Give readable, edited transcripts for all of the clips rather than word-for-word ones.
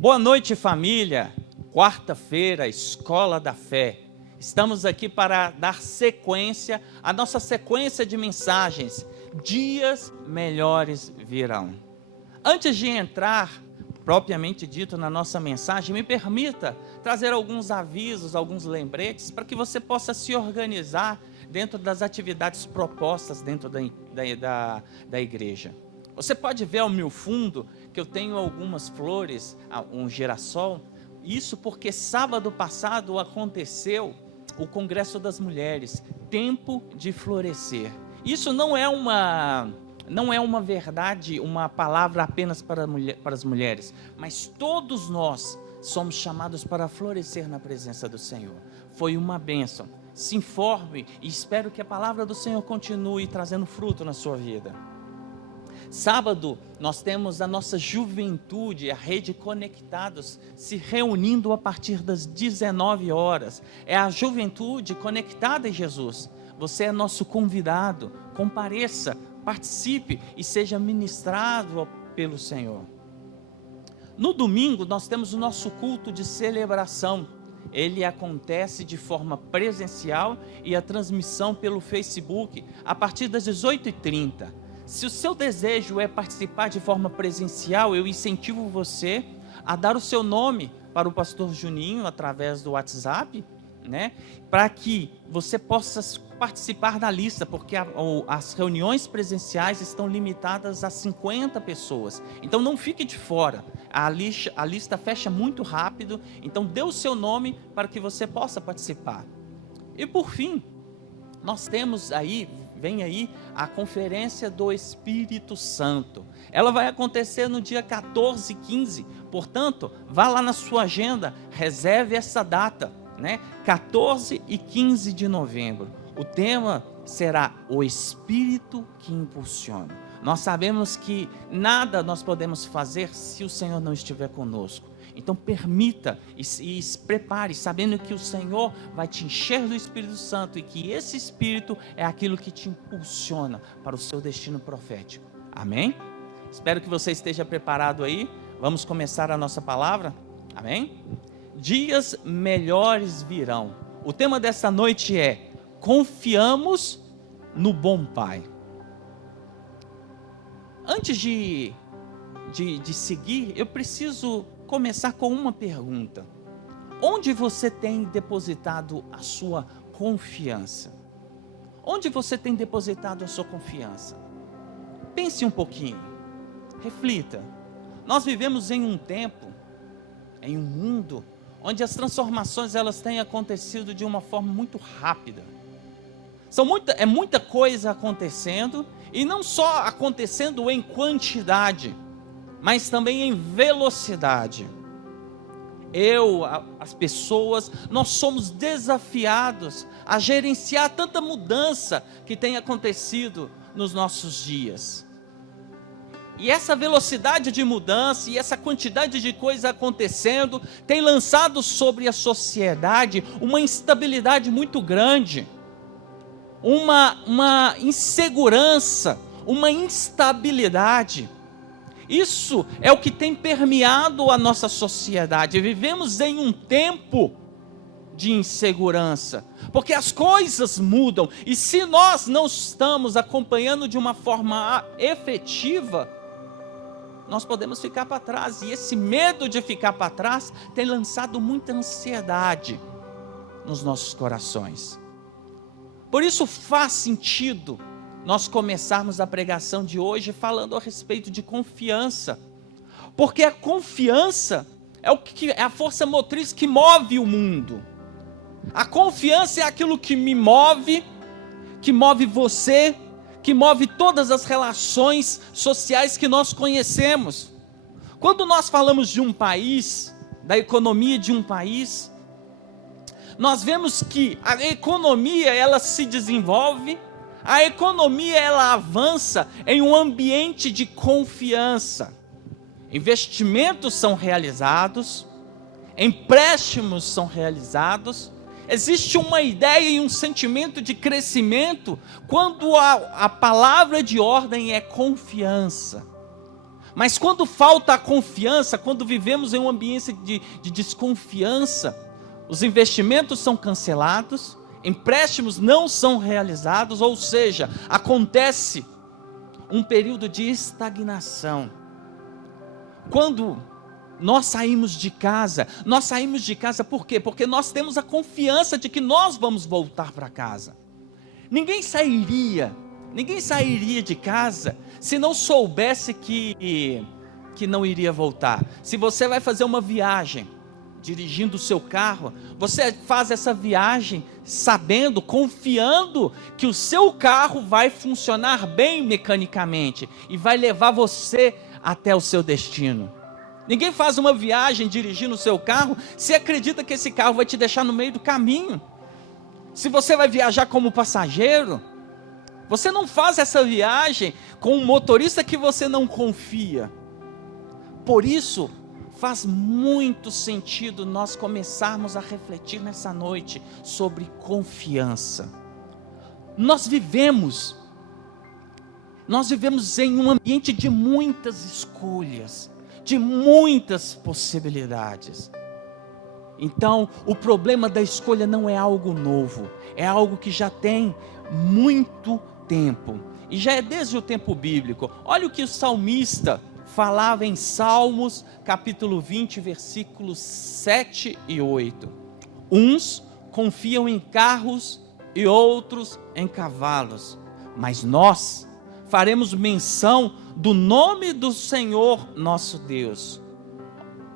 Boa noite, família. Quarta-feira, Escola da Fé. Estamos aqui para dar sequência à nossa sequência de mensagens. Dias melhores virão. Antes de entrar, propriamente dito, na nossa mensagem, me permita trazer alguns avisos, alguns lembretes, para que você possa se organizar dentro das atividades propostas dentro da igreja. Você pode ver ao meu fundo que eu tenho algumas flores, um girassol. Isso porque sábado passado aconteceu o Congresso das Mulheres, Tempo de Florescer. Isso não é uma verdade, uma palavra apenas para as mulheres, mas todos nós somos chamados para florescer na presença do Senhor. Foi uma bênção. Se informe e espero que a palavra do Senhor continue trazendo fruto na sua vida. Sábado, nós temos a nossa juventude, a Rede Conectados, se reunindo a partir das 19 horas. É a juventude conectada em Jesus. Você é nosso convidado, compareça, participe e seja ministrado pelo Senhor. No domingo, nós temos o nosso culto de celebração. Ele acontece de forma presencial e a transmissão pelo Facebook a partir das 18h30. Se o seu desejo é participar de forma presencial, eu incentivo você a dar o seu nome para o pastor Juninho através do WhatsApp, né? Para que você possa participar da lista, porque as reuniões presenciais estão limitadas a 50 pessoas. Então não fique de fora. A lista fecha muito rápido, então dê o seu nome para que você possa participar. E por fim, nós temos vem aí a Conferência do Espírito Santo. Ela vai acontecer no dia 14 e 15, portanto, vá lá na sua agenda, reserve essa data, né? 14 e 15 de novembro. O tema será o Espírito que impulsiona. Nós sabemos que nada nós podemos fazer se o Senhor não estiver conosco. Então permita e se prepare, sabendo que o Senhor vai te encher do Espírito Santo e que esse Espírito é aquilo que te impulsiona para o seu destino profético. Amém? Espero que você esteja preparado aí. Vamos começar a nossa palavra? Amém? Dias melhores virão. O tema dessa noite é: confiamos no bom Pai. Antes de seguir, eu preciso começar com uma pergunta. Onde você tem depositado a sua confiança? Onde você tem depositado a sua confiança? Pense um pouquinho, reflita. Nós vivemos em um tempo, em um mundo, onde as transformações elas têm acontecido de uma forma muito rápida. É muita coisa acontecendo, e não só acontecendo em quantidade, mas também em velocidade. As pessoas, nós somos desafiados a gerenciar tanta mudança que tem acontecido nos nossos dias. E essa velocidade de mudança e essa quantidade de coisa acontecendo tem lançado sobre a sociedade uma instabilidade muito grande, uma insegurança, uma instabilidade. Isso é o que tem permeado a nossa sociedade. Vivemos em um tempo de insegurança, porque as coisas mudam, e se nós não estamos acompanhando de uma forma efetiva, nós podemos ficar para trás, e esse medo de ficar para trás tem lançado muita ansiedade nos nossos corações. Por isso faz sentido nós começarmos a pregação de hoje falando a respeito de confiança, porque a confiança é a força motriz que move o mundo. A confiança é aquilo que me move, que move você, que move todas as relações sociais que nós conhecemos. Quando nós falamos de um país, da economia de um país, nós vemos que a economia ela se desenvolve, a economia ela avança em um ambiente de confiança. Investimentos são realizados, empréstimos são realizados, existe uma ideia e um sentimento de crescimento quando a palavra de ordem é confiança. Mas quando falta a confiança, quando vivemos em um ambiente de desconfiança, os investimentos são cancelados, empréstimos não são realizados, ou seja, acontece um período de estagnação. Quando nós saímos de casa por quê? Porque nós temos a confiança de que nós vamos voltar para casa. Ninguém sairia de casa se não soubesse que não iria voltar. Se você vai fazer uma viagem, dirigindo o seu carro, você faz essa viagem sabendo, confiando que o seu carro vai funcionar bem mecanicamente e vai levar você até o seu destino. Ninguém faz uma viagem dirigindo o seu carro se acredita que esse carro vai te deixar no meio do caminho. Se você vai viajar como passageiro, você não faz essa viagem com um motorista que você não confia. Por isso, faz muito sentido nós começarmos a refletir nessa noite sobre confiança. Nós vivemos em um ambiente de muitas escolhas, de muitas possibilidades. Então, o problema da escolha não é algo novo, é algo que já tem muito tempo, e já é desde o tempo bíblico. Olha o que o salmista falava em Salmos, capítulo 20, versículos 7 e 8. Uns confiam em carros e outros em cavalos, mas nós faremos menção do nome do Senhor nosso Deus.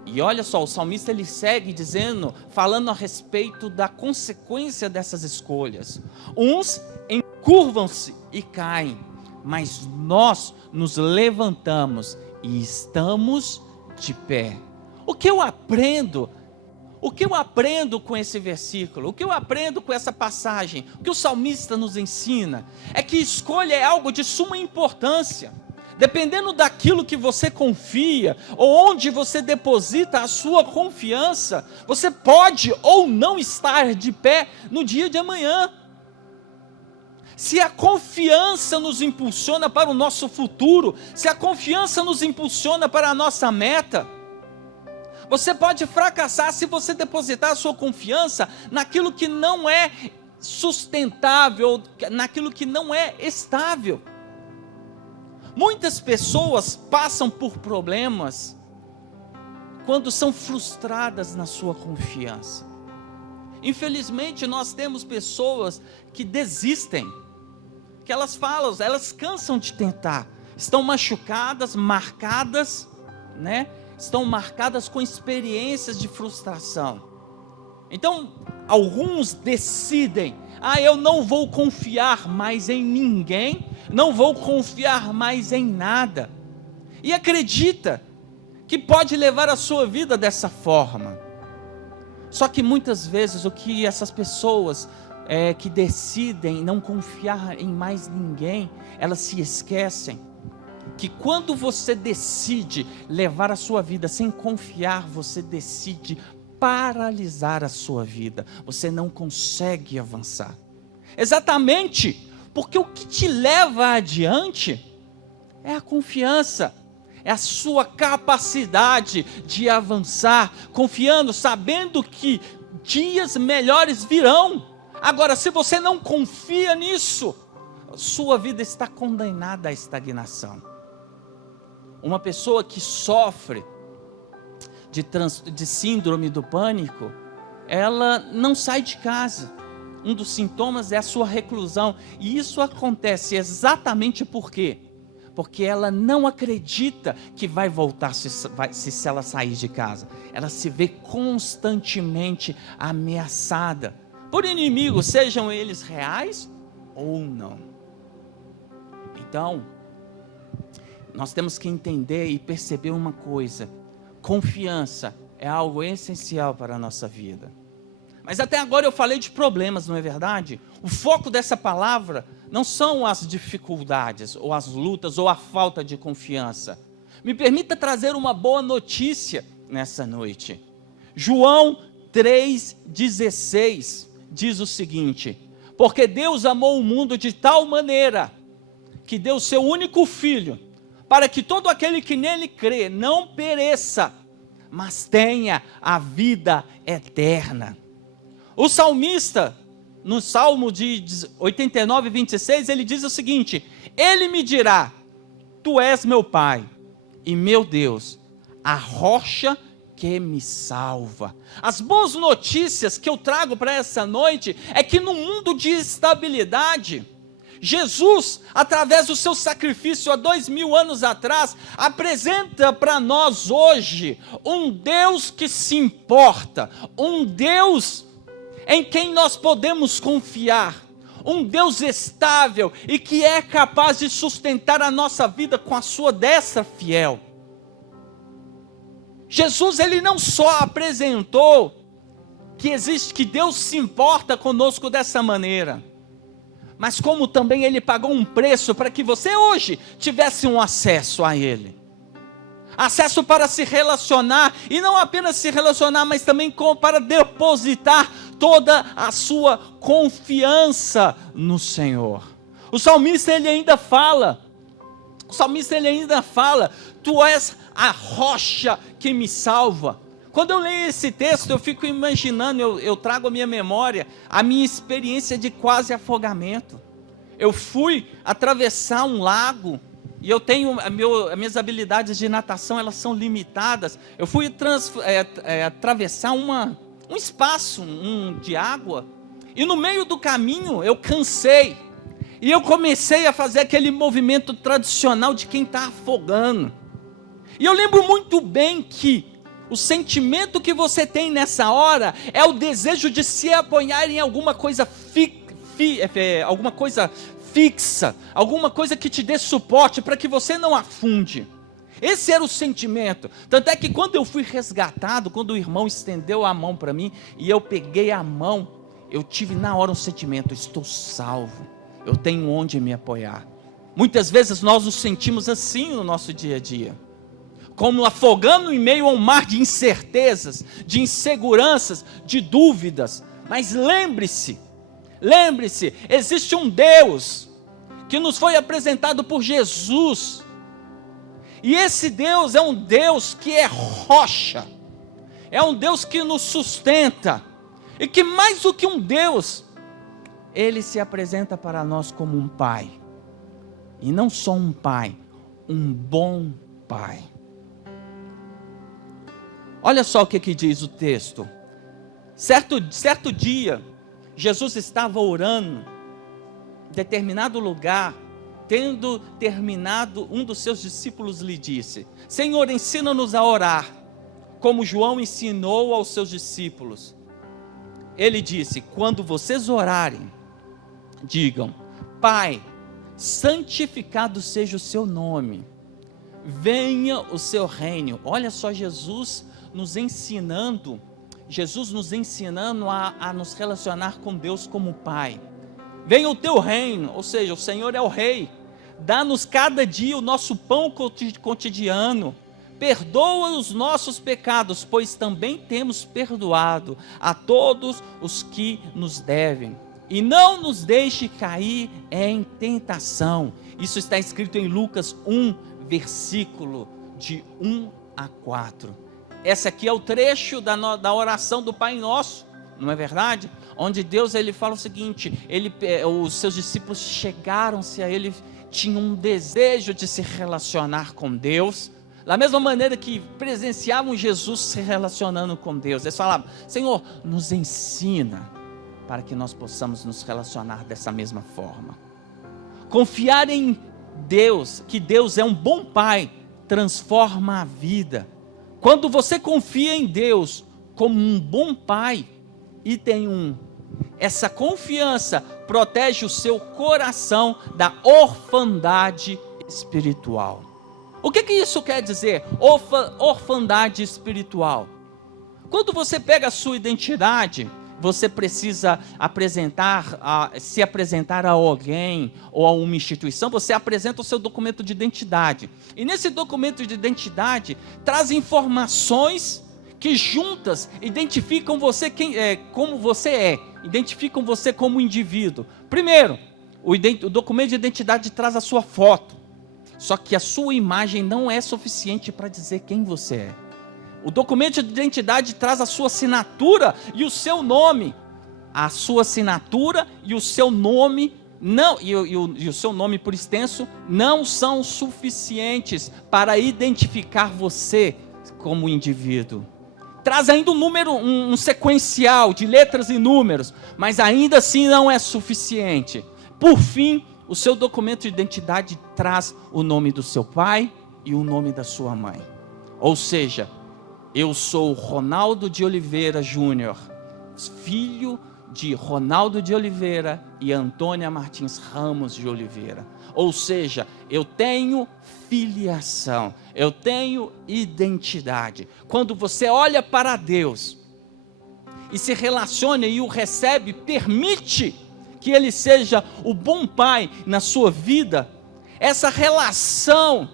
E olha só, o salmista ele segue dizendo, falando a respeito da consequência dessas escolhas. Uns encurvam-se e caem, mas nós nos levantamos e estamos de pé. O que eu aprendo com esse versículo? O que eu aprendo com essa passagem? O que o salmista nos ensina? É que escolha é algo de suma importância. Dependendo daquilo que você confia, ou onde você deposita a sua confiança, você pode ou não estar de pé no dia de amanhã. Se a confiança nos impulsiona para o nosso futuro, se a confiança nos impulsiona para a nossa meta, você pode fracassar se você depositar a sua confiança naquilo que não é sustentável, naquilo que não é estável. Muitas pessoas passam por problemas quando são frustradas na sua confiança. Infelizmente, nós temos pessoas que desistem, que elas falam, elas cansam de tentar, estão machucadas, marcadas, estão marcadas com experiências de frustração. Então, alguns decidem, eu não vou confiar mais em ninguém, não vou confiar mais em nada, e acredita que pode levar a sua vida dessa forma. Só que muitas vezes o que essas pessoas que decidem não confiar em mais ninguém, elas se esquecem que quando você decide levar a sua vida sem confiar, você decide paralisar a sua vida, você não consegue avançar. Exatamente, porque o que te leva adiante é a confiança, é a sua capacidade de avançar, confiando, sabendo que dias melhores virão. Agora, se você não confia nisso, sua vida está condenada à estagnação. Uma pessoa que sofre de síndrome do pânico, ela não sai de casa. Um dos sintomas é a sua reclusão. E isso acontece exatamente por quê? Porque ela não acredita que vai voltar se ela sair de casa. Ela se vê constantemente ameaçada por inimigos, sejam eles reais ou não. Então, nós temos que entender e perceber uma coisa: confiança é algo essencial para a nossa vida. Mas até agora eu falei de problemas, não é verdade? O foco dessa palavra não são as dificuldades, ou as lutas, ou a falta de confiança. Me permita trazer uma boa notícia nessa noite. João 3,16 diz o seguinte: porque Deus amou o mundo de tal maneira que deu seu único filho, para que todo aquele que nele crê não pereça, mas tenha a vida eterna. O salmista, no Salmo de 89, 26, ele diz o seguinte: ele me dirá, tu és meu Pai e meu Deus, a rocha que me salva. As boas notícias que eu trago para essa noite é que no mundo de instabilidade, Jesus, através do seu sacrifício há 2000 anos atrás, apresenta para nós hoje um Deus que se importa, um Deus em quem nós podemos confiar, um Deus estável e que é capaz de sustentar a nossa vida com a sua destra fiel. Jesus, ele não só apresentou que Deus se importa conosco dessa maneira, mas como também ele pagou um preço para que você hoje tivesse um acesso a ele. Acesso para se relacionar, e não apenas se relacionar, mas também para depositar toda a sua confiança no Senhor. O salmista ele ainda fala, tu és a rocha que me salva. Quando eu leio esse texto, eu fico imaginando, eu trago à minha memória a minha experiência de quase afogamento. Eu fui atravessar um lago, e eu tenho, as minhas habilidades de natação, elas são limitadas. Eu fui atravessar um espaço de água, e no meio do caminho eu cansei, e eu comecei a fazer aquele movimento tradicional de quem está afogando. E eu lembro muito bem que o sentimento que você tem nessa hora é o desejo de se apoiar em alguma coisa fixa, alguma coisa que te dê suporte para que você não afunde. Esse era o sentimento. Tanto é que quando eu fui resgatado, quando o irmão estendeu a mão para mim e eu peguei a mão, eu tive na hora um sentimento: estou salvo, eu tenho onde me apoiar. Muitas vezes nós nos sentimos assim no nosso dia a dia, como afogando em meio a um mar de incertezas, de inseguranças, de dúvidas. Mas lembre-se, existe um Deus que nos foi apresentado por Jesus, e esse Deus é um Deus que é rocha, é um Deus que nos sustenta, e que mais do que um Deus, Ele se apresenta para nós como um Pai, e não só um Pai, um bom Pai. Olha só o que diz o texto. Certo dia, Jesus estava orando em determinado lugar. Tendo terminado, um dos seus discípulos lhe disse: Senhor, ensina-nos a orar, como João ensinou aos seus discípulos. Ele disse: quando vocês orarem, digam: Pai, santificado seja o seu nome, venha o seu reino. Olha só, Jesus nos ensinando a nos relacionar com Deus como Pai. Venha o teu reino, ou seja, o Senhor é o Rei. Dá-nos cada dia o nosso pão cotidiano. Perdoa os nossos pecados, pois também temos perdoado a todos os que nos devem. E não nos deixe cair em tentação. Isso está escrito em Lucas 1, versículo de 1 a 4. Esse aqui é o trecho da oração do Pai Nosso, não é verdade? Onde Deus ele fala o seguinte: os seus discípulos chegaram-se a Ele, tinham um desejo de se relacionar com Deus, da mesma maneira que presenciavam Jesus se relacionando com Deus. Eles falavam: Senhor, nos ensina para que nós possamos nos relacionar dessa mesma forma. Confiar em Deus, que Deus é um bom Pai, transforma a vida. Quando você confia em Deus como um bom Pai, essa confiança protege o seu coração da orfandade espiritual. O que isso quer dizer? Orfandade espiritual. Quando você pega a sua identidade, você precisa se apresentar a alguém ou a uma instituição, você apresenta o seu documento de identidade. E nesse documento de identidade, traz informações que juntas identificam você como você é, identificam você como indivíduo. Primeiro, o documento de identidade traz a sua foto Só que a sua imagem não é suficiente para dizer quem você é. O documento de identidade traz a sua assinatura e o seu nome. A sua assinatura e o seu nome não, e o seu nome por extenso não são suficientes para identificar você como indivíduo. Traz ainda um sequencial de letras e números, mas ainda assim não é suficiente. Por fim, o seu documento de identidade traz o nome do seu pai e o nome da sua mãe. Ou seja, eu sou Ronaldo de Oliveira Júnior, filho de Ronaldo de Oliveira e Antônia Martins Ramos de Oliveira. Ou seja, eu tenho filiação, eu tenho identidade. Quando você olha para Deus e se relaciona e o recebe, permite que Ele seja o bom pai na sua vida, essa relação,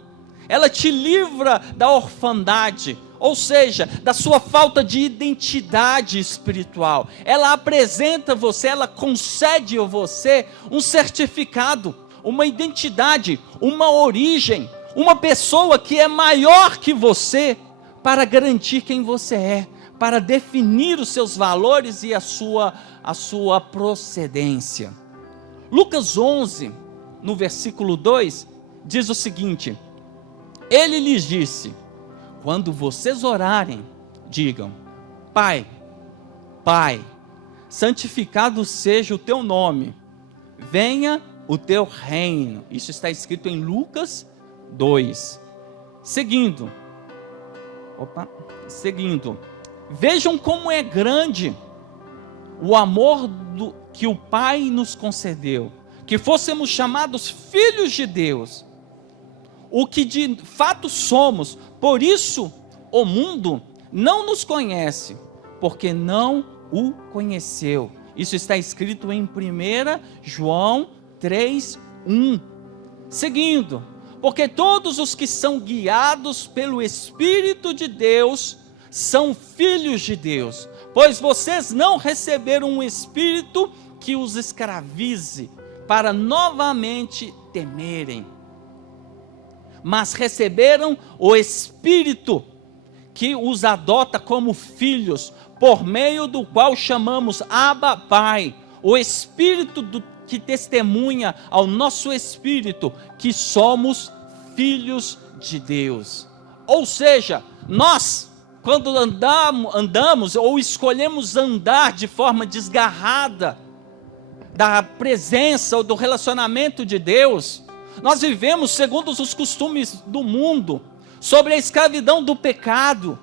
ela te livra da orfandade, ou seja, da sua falta de identidade espiritual. Ela apresenta você, ela concede a você um certificado, uma identidade, uma origem, uma pessoa que é maior que você, para garantir quem você é, para definir os seus valores e a sua procedência. Lucas 11, no versículo 2, diz o seguinte: Ele lhes disse: quando vocês orarem, digam: Pai, Pai, santificado seja o teu nome, venha o teu reino. Isso está escrito em Lucas 2. Seguindo, vejam como é grande o amor que o Pai nos concedeu, que fôssemos chamados filhos de Deus, o que de fato somos. Por isso o mundo não nos conhece, porque não o conheceu. Isso está escrito em 1 João 3:1. Seguindo, porque todos os que são guiados pelo Espírito de Deus são filhos de Deus. Pois vocês não receberam um espírito que os escravize para novamente temerem, mas receberam o Espírito que os adota como filhos, por meio do qual chamamos Abba, Pai. O Espírito que testemunha ao nosso espírito que somos filhos de Deus. Ou seja, nós, quando andamos ou escolhemos andar de forma desgarrada da presença ou do relacionamento de Deus, nós vivemos segundo os costumes do mundo, sobre a escravidão do pecado.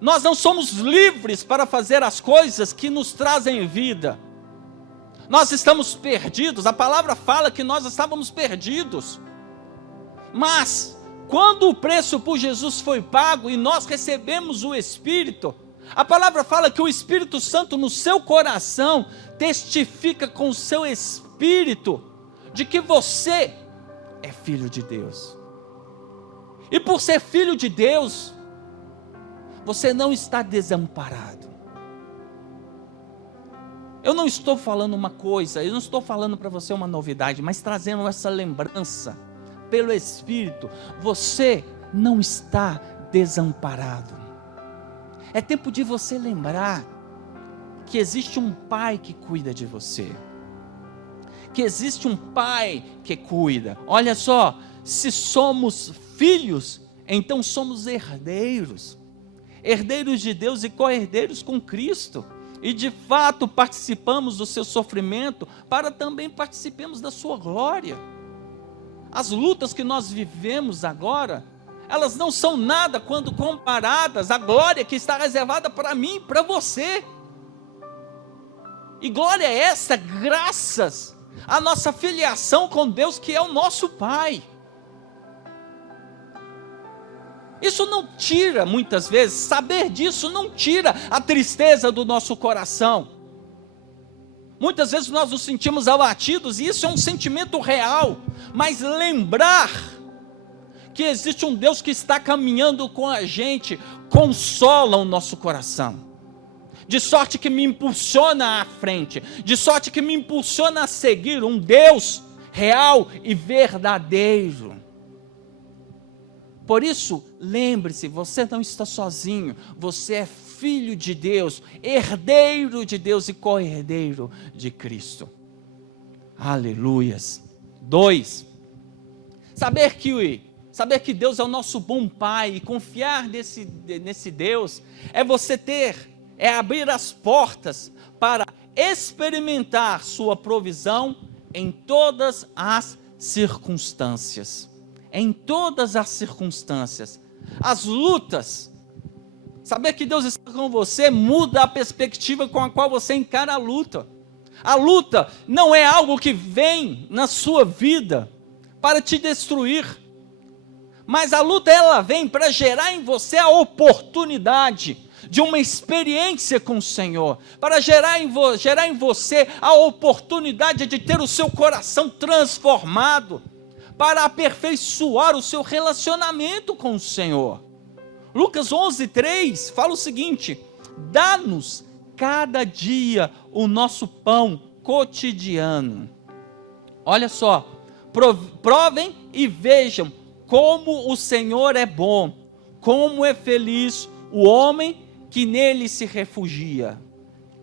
Nós não somos livres para fazer as coisas que nos trazem vida. Nós estamos perdidos. A palavra fala que nós estávamos perdidos. Mas, quando o preço por Jesus foi pago e nós recebemos o Espírito, a palavra fala que o Espírito Santo no seu coração testifica com o seu espírito de que você é filho de Deus. E por ser filho de Deus, você não está desamparado. Eu não estou falando uma coisa, eu não estou falando para você uma novidade, mas trazendo essa lembrança pelo Espírito. Você não está desamparado. É tempo de você lembrar que existe um Pai que cuida de você, que existe um Pai que cuida. Olha só, se somos filhos, então somos herdeiros, herdeiros de Deus e co-herdeiros com Cristo, e de fato participamos do seu sofrimento, para também participemos da sua glória. As lutas que nós vivemos agora, elas não são nada quando comparadas à glória que está reservada para mim, para você. E glória é essa, graças à nossa filiação com Deus, que é o nosso Pai. Isso não tira, muitas vezes, saber disso não tira a tristeza do nosso coração. Muitas vezes nós nos sentimos abatidos, e isso é um sentimento real, mas lembrar que existe um Deus que está caminhando com a gente, consola o nosso coração, de sorte que me impulsiona à frente, de sorte que me impulsiona a seguir um Deus real e verdadeiro. Por isso, lembre-se, você não está sozinho, você é filho de Deus, herdeiro de Deus e co-herdeiro de Cristo. Aleluias. 2. Saber que Deus é o nosso bom Pai e confiar nesse Deus é abrir as portas para experimentar sua provisão em todas as circunstâncias. Em todas as circunstâncias. As lutas, saber que Deus está com você muda a perspectiva com a qual você encara a luta. A luta não é algo que vem na sua vida para te destruir, mas a luta ela vem para gerar em você a oportunidade de uma experiência com o Senhor, para gerar em você a oportunidade de ter o seu coração transformado, para aperfeiçoar o seu relacionamento com o Senhor. Lucas 11:3 fala o seguinte: dá-nos cada dia o nosso pão cotidiano. Olha só, provem e vejam como o Senhor é bom, como é feliz o homem que nele se refugia.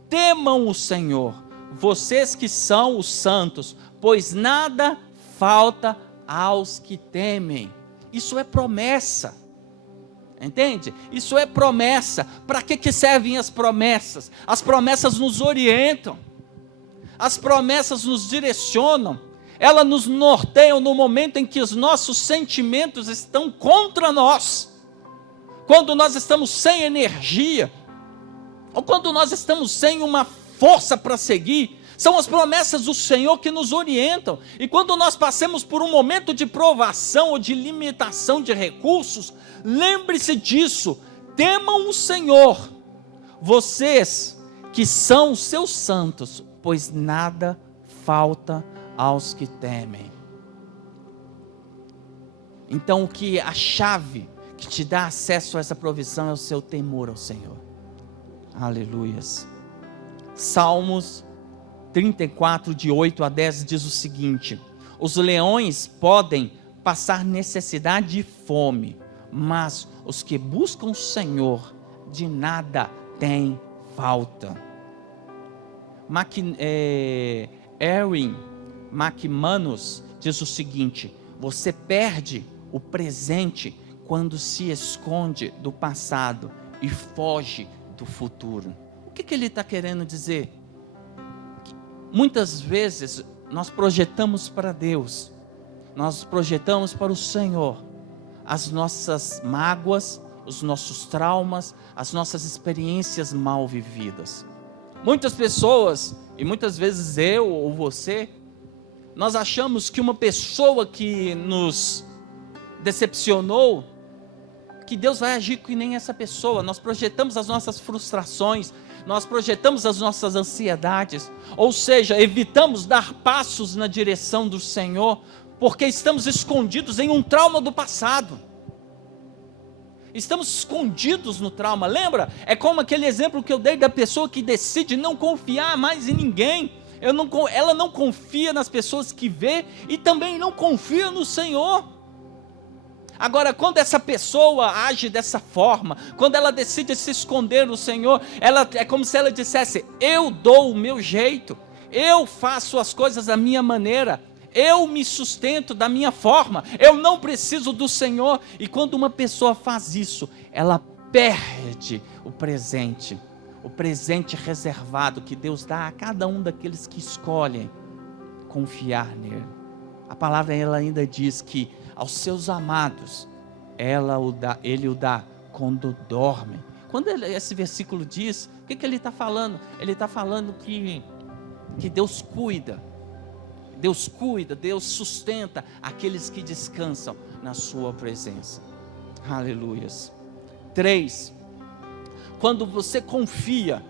Temam o Senhor, vocês que são os santos, pois nada falta aos que temem. Isso é promessa, entende? Isso é promessa. Para que servem as promessas? As promessas nos orientam, as promessas nos direcionam, elas nos norteiam no momento em que os nossos sentimentos estão contra nós, quando nós estamos sem energia, ou quando nós estamos sem uma força para seguir. São as promessas do Senhor que nos orientam. E quando nós passamos por um momento de provação ou de limitação de recursos, lembre-se disso, temam o Senhor, vocês que são os seus santos, pois nada falta aos que temem. Então a chave que te dá acesso a essa provisão é o seu temor ao Senhor. Aleluias. Salmos 34, de 8 a 10 diz o seguinte: os leões podem passar necessidade e fome, mas os que buscam o Senhor de nada têm falta. Erwin McManus diz o seguinte: você perde o presente quando se esconde do passado e foge do futuro. O que ele está querendo dizer? Muitas vezes nós projetamos para Deus, nós projetamos para o Senhor as nossas mágoas, os nossos traumas, as nossas experiências mal vividas. Muitas pessoas, e muitas vezes eu ou você, nós achamos que uma pessoa que nos decepcionou, que Deus vai agir que nem essa pessoa. Nós projetamos as nossas frustrações, nós projetamos as nossas ansiedades, ou seja, evitamos dar passos na direção do Senhor, porque estamos escondidos em um trauma do passado. Estamos escondidos no trauma. Lembra? É como aquele exemplo que eu dei da pessoa que decide não confiar mais em ninguém. Ela não confia nas pessoas que vê e também não confia no Senhor. Agora, quando essa pessoa age dessa forma, quando ela decide se esconder no Senhor, é como se ela dissesse: eu dou o meu jeito, eu faço as coisas da minha maneira, eu me sustento da minha forma, eu não preciso do Senhor. E quando uma pessoa faz isso, ela perde o presente reservado que Deus dá a cada um daqueles que escolhem confiar nele. A palavra ela ainda diz que aos seus amados ele o dá quando dormem. Quando esse versículo diz, o que ele está falando? Ele está falando que Deus cuida, Deus sustenta aqueles que descansam na sua presença. Aleluias. 3. Quando você confia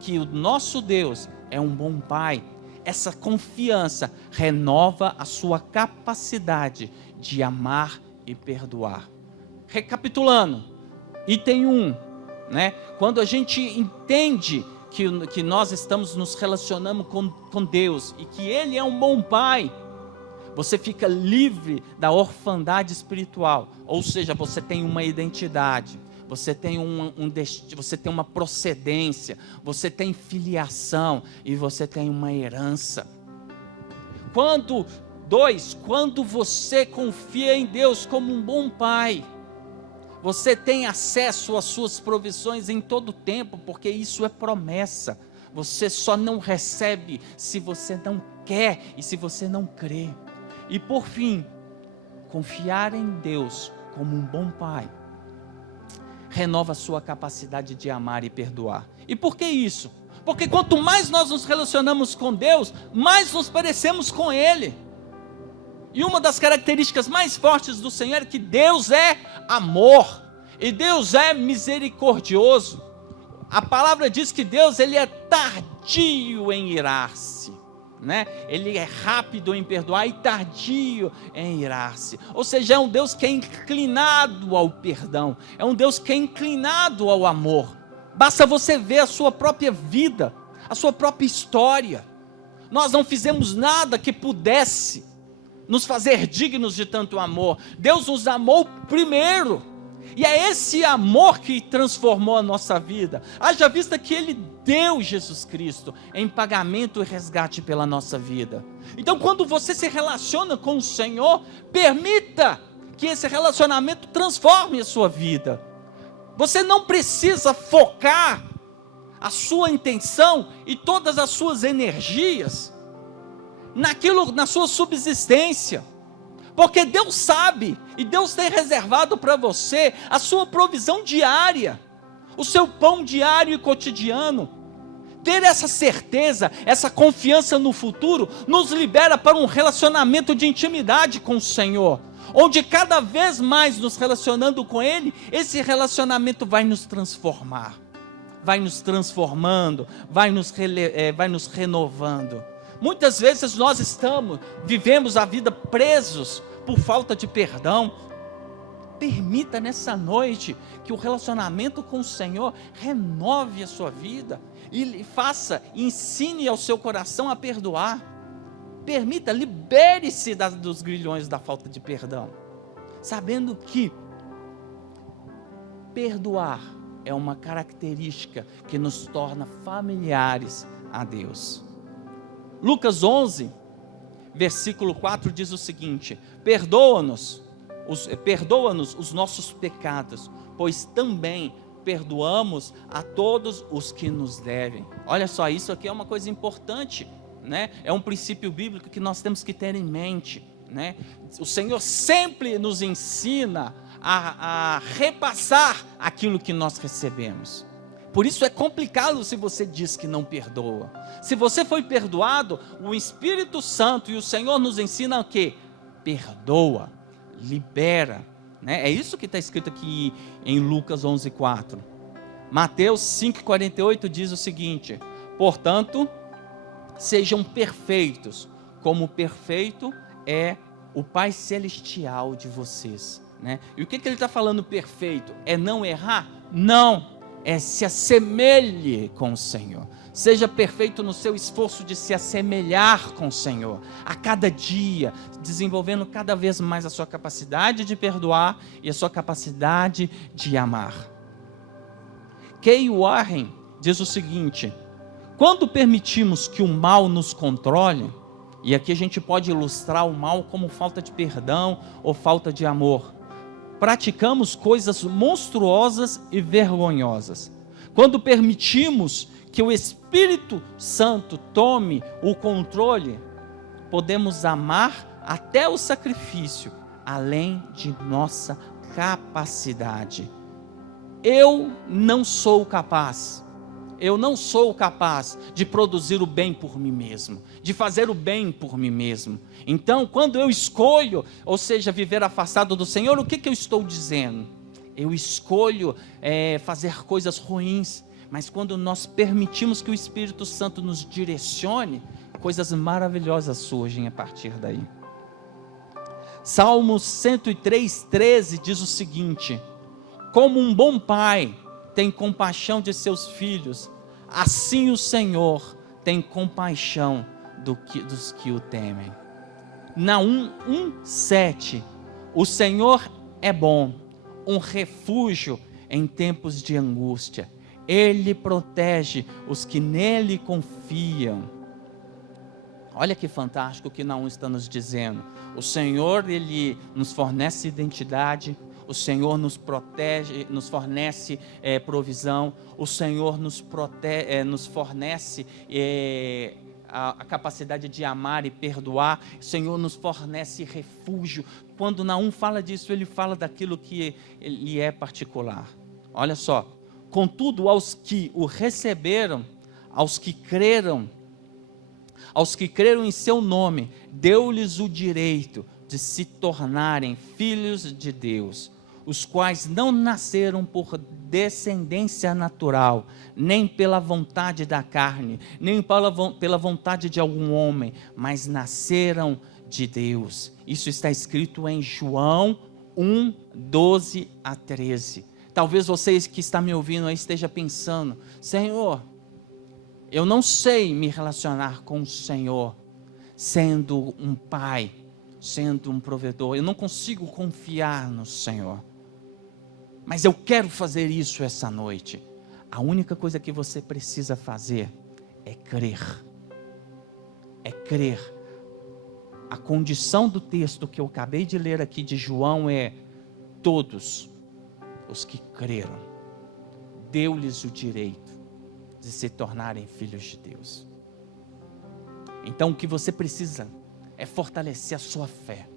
que o nosso Deus é um bom Pai, essa confiança renova a sua capacidade de amar e perdoar. Recapitulando, item 1, né? Quando a gente entende que nós estamos nos relacionando com Deus e que Ele é um bom Pai, Você fica livre da orfandade espiritual, ou seja, você tem uma identidade, você tem você tem uma procedência, você tem filiação e você tem uma herança. Quando você confia em Deus como um bom pai, você tem acesso às suas provisões em todo o tempo, porque isso é promessa. Você só não recebe se você não quer e se você não crê. E por fim, confiar em Deus como um bom pai renova a sua capacidade de amar e perdoar. E por que isso? Porque quanto mais nós nos relacionamos com Deus, mais nos parecemos com Ele. E uma das características mais fortes do Senhor é que Deus é amor, e Deus é misericordioso. A palavra diz que Deus, ele é tardio em irar-se, né? Ele é rápido em perdoar e tardio em irar-se. Ou seja, é um Deus que é inclinado ao perdão, é um Deus que é inclinado ao amor. Basta você ver a sua própria vida, a sua própria história. Nós não fizemos nada que pudesse nos fazer dignos de tanto amor. Deus nos amou primeiro, e é esse amor que transformou a nossa vida. Haja vista que Ele deu Jesus Cristo em pagamento e resgate pela nossa vida. Então, quando você se relaciona com o Senhor, permita que esse relacionamento transforme a sua vida. Você não precisa focar a sua intenção e todas as suas energias na sua subsistência, porque Deus sabe, e Deus tem reservado para você a sua provisão diária, o seu pão diário e cotidiano. Ter essa certeza, essa confiança no futuro, nos libera para um relacionamento de intimidade com o Senhor, onde cada vez mais nos relacionando com Ele, esse relacionamento vai nos transformar, vai nos transformando, vai nos renovando. Muitas vezes nós vivemos a vida presos por falta de perdão. Permita nessa noite que o relacionamento com o Senhor renove a sua vida e ensine ao seu coração a perdoar. Permita, libere-se dos grilhões da falta de perdão, sabendo que perdoar é uma característica que nos torna familiares a Deus. Lucas 11, versículo 4 diz o seguinte: perdoa-nos os nossos pecados, pois também perdoamos a todos os que nos devem. Olha só, isso aqui é uma coisa importante, né? É um princípio bíblico que nós temos que ter em mente, né? O Senhor sempre nos ensina a repassar aquilo que nós recebemos. Por isso é complicado se você diz que não perdoa. Se você foi perdoado, o Espírito Santo e o Senhor nos ensinam o quê? Perdoa, libera, né? É isso que está escrito aqui em Lucas 11:4. Mateus 5:48 diz o seguinte: portanto, sejam perfeitos, como perfeito é o Pai Celestial de vocês, né? E o que ele está falando perfeito? É não errar? Não. É se assemelhe com o Senhor. Seja perfeito no seu esforço de se assemelhar com o Senhor, a cada dia, desenvolvendo cada vez mais a sua capacidade de perdoar e a sua capacidade de amar. Kay Warren diz o seguinte: quando permitimos que o mal nos controle, e aqui a gente pode ilustrar o mal como falta de perdão ou falta de amor, praticamos coisas monstruosas e vergonhosas. Quando permitimos que o Espírito Santo tome o controle, podemos amar até o sacrifício, além de nossa capacidade. Eu não sou capaz de produzir o bem por mim mesmo, de fazer o bem por mim mesmo. Então, quando eu escolho, ou seja, viver afastado do Senhor, o que eu estou dizendo? Eu escolho fazer coisas ruins, mas quando nós permitimos que o Espírito Santo nos direcione, coisas maravilhosas surgem a partir daí. Salmo 103:13 diz o seguinte: como um bom pai tem compaixão de seus filhos, assim o Senhor tem compaixão dos que o temem. Naum 1:7, o Senhor é bom, um refúgio em tempos de angústia. Ele protege os que nele confiam. Olha que fantástico o que Naum está nos dizendo. O Senhor, Ele nos fornece identidade, o Senhor nos protege, nos fornece provisão, o Senhor nos fornece a capacidade de amar e perdoar, o Senhor nos fornece refúgio. Quando Naum fala disso, ele fala daquilo que lhe é particular. Olha só, contudo, aos que o receberam, aos que creram em seu nome, deu-lhes o direito de se tornarem filhos de Deus, os quais não nasceram por descendência natural, nem pela vontade da carne, nem pela vontade de algum homem, mas nasceram de Deus. Isso está escrito em João 1:12-13. Talvez vocês que estão me ouvindo aí esteja pensando: Senhor, eu não sei me relacionar com o Senhor sendo um pai, sendo um provedor. Eu não consigo confiar no Senhor. Mas eu quero fazer isso essa noite. A única coisa que você precisa fazer é crer. É crer. A condição do texto que eu acabei de ler aqui de João é: todos os que creram, deu-lhes o direito de se tornarem filhos de Deus. Então o que você precisa é fortalecer a sua fé,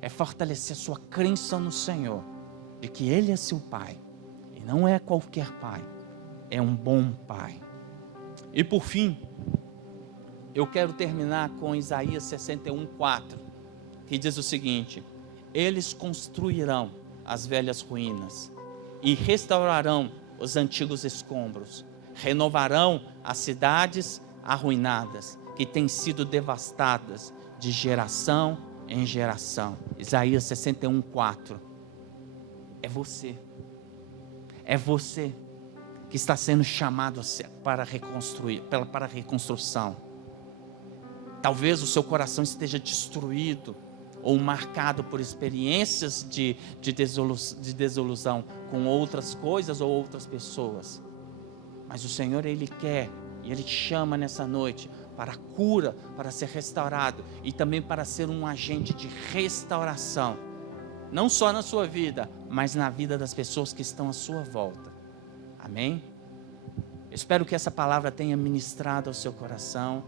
é fortalecer a sua crença no Senhor, de que Ele é seu Pai, e não é qualquer Pai, é um bom Pai. E por fim, eu quero terminar com Isaías 61:4, que diz o seguinte: eles construirão as velhas ruínas, e restaurarão os antigos escombros, renovarão as cidades arruinadas, que têm sido devastadas de geração em geração. Isaías 61:4. É você que está sendo chamado para reconstruir, para a reconstrução. Talvez o seu coração esteja destruído ou marcado por experiências de desilusão com outras coisas ou outras pessoas. Mas o Senhor, Ele quer e Ele te chama nessa noite para a cura, para ser restaurado e também para ser um agente de restauração. Não só na sua vida, mas na vida das pessoas que estão à sua volta. Amém? Espero que essa palavra tenha ministrado ao seu coração.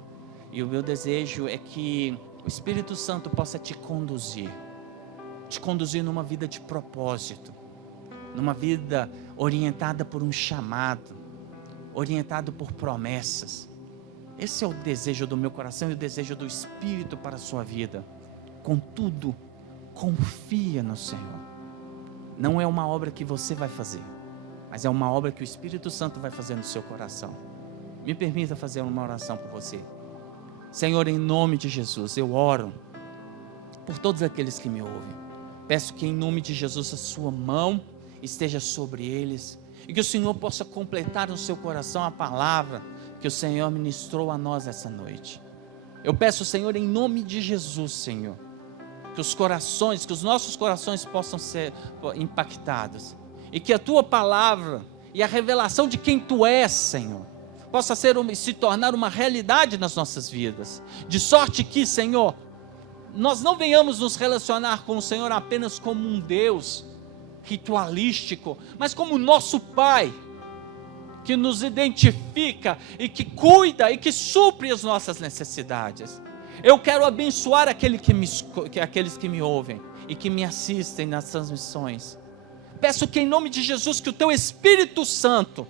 E o meu desejo é que o Espírito Santo possa te conduzir numa vida de propósito, numa vida orientada por um chamado, orientado por promessas. Esse é o desejo do meu coração e o desejo do Espírito para a sua vida. Contudo, confia no Senhor. Não é uma obra que você vai fazer, mas é uma obra que o Espírito Santo vai fazer no seu coração. Me permita fazer uma oração por você. Senhor, em nome de Jesus, eu oro por todos aqueles que me ouvem. Peço que em nome de Jesus a sua mão esteja sobre eles e que o Senhor possa completar no seu coração a palavra que o Senhor ministrou a nós essa noite. Eu peço, Senhor, em nome de Jesus, Senhor, que os nossos corações possam ser impactados e que a tua palavra e a revelação de quem tu és, Senhor, possa se tornar uma realidade nas nossas vidas, de sorte que, Senhor, nós não venhamos nos relacionar com o Senhor apenas como um Deus ritualístico, mas como nosso Pai, que nos identifica e que cuida e que supre as nossas necessidades. Eu quero abençoar aqueles que me ouvem e que me assistem nas transmissões. Peço que em nome de Jesus, que o teu Espírito Santo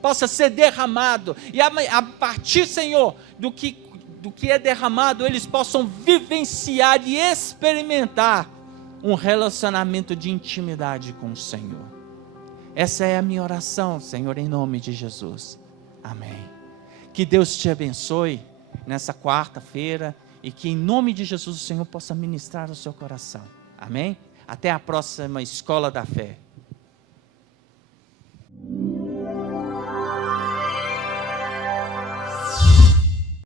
possa ser derramado, e a partir, Senhor, do que é derramado, eles possam vivenciar e experimentar um relacionamento de intimidade com o Senhor. Essa é a minha oração, Senhor, em nome de Jesus. Amém. Que Deus te abençoe nessa quarta-feira e que em nome de Jesus o Senhor possa ministrar o seu coração. Amém? Até a próxima Escola da Fé.